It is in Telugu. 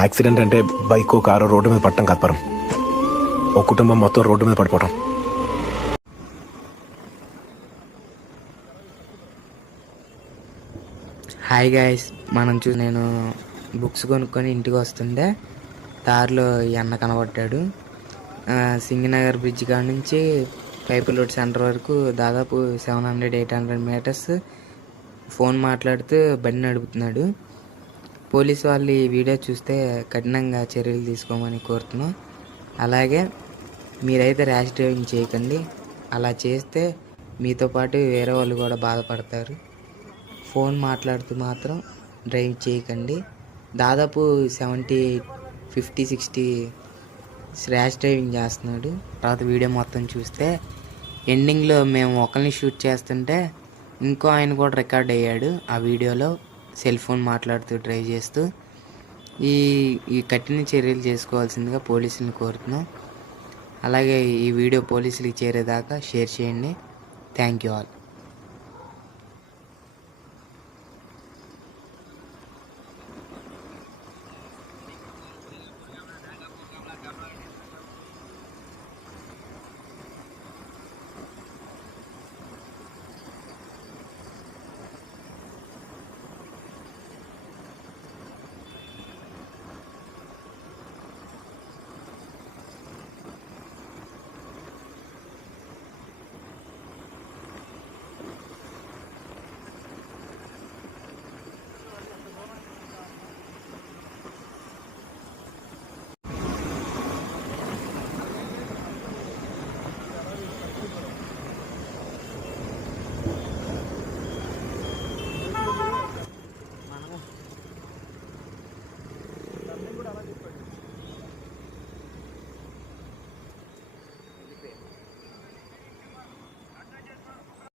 యాక్సిడెంట్ అంటే బైక్ కారు రోడ్డు మీద పట్టడం కాదు పరం, ఒక కుటుంబం మొత్తం రోడ్డు మీద పడిపోవడం. హాయ్ గాయస్, నేను బుక్స్ కొనుక్కొని ఇంటికి వస్తుంటే దారిలో ఈ అన్న కనబడ్డాడు. సింగనగర్ బ్రిడ్జ్ కాడ నుంచి పైపుల్ రోడ్ సెంటర్ వరకు దాదాపు 700-800 మీటర్స్ ఫోన్ మాట్లాడుతూ బండి నడుపుతున్నాడు. పోలీసు వాళ్ళు ఈ వీడియో చూస్తే కఠినంగా చర్యలు తీసుకోమని కోరుతున్నాం. అలాగే మీరైతే ర్యాష్ డ్రైవింగ్ చేయకండి. అలా చేస్తే మీతో పాటు వేరే వాళ్ళు కూడా బాధపడతారు. ఫోన్ మాట్లాడుతూ మాత్రం డ్రైవ్ చేయకండి. దాదాపు 50-60 ర్యాష్ డ్రైవింగ్ చేస్తున్నాడు. తర్వాత వీడియో మొత్తం చూస్తే ఎండింగ్లో మేము ఒకరిని షూట్ చేస్తుంటే ఇంకో ఆయన కూడా రికార్డ్ అయ్యాడు ఆ వీడియోలో, సెల్ ఫోన్ మాట్లాడుతూ డ్రైవ్ చేస్తూ. ఈ కఠిన చర్యలు చేసుకోవాల్సిందిగా పోలీసులను కోరుతున్నాం. అలాగే ఈ వీడియో పోలీసులకి చేరేదాకా షేర్ చేయండి. Thank you all.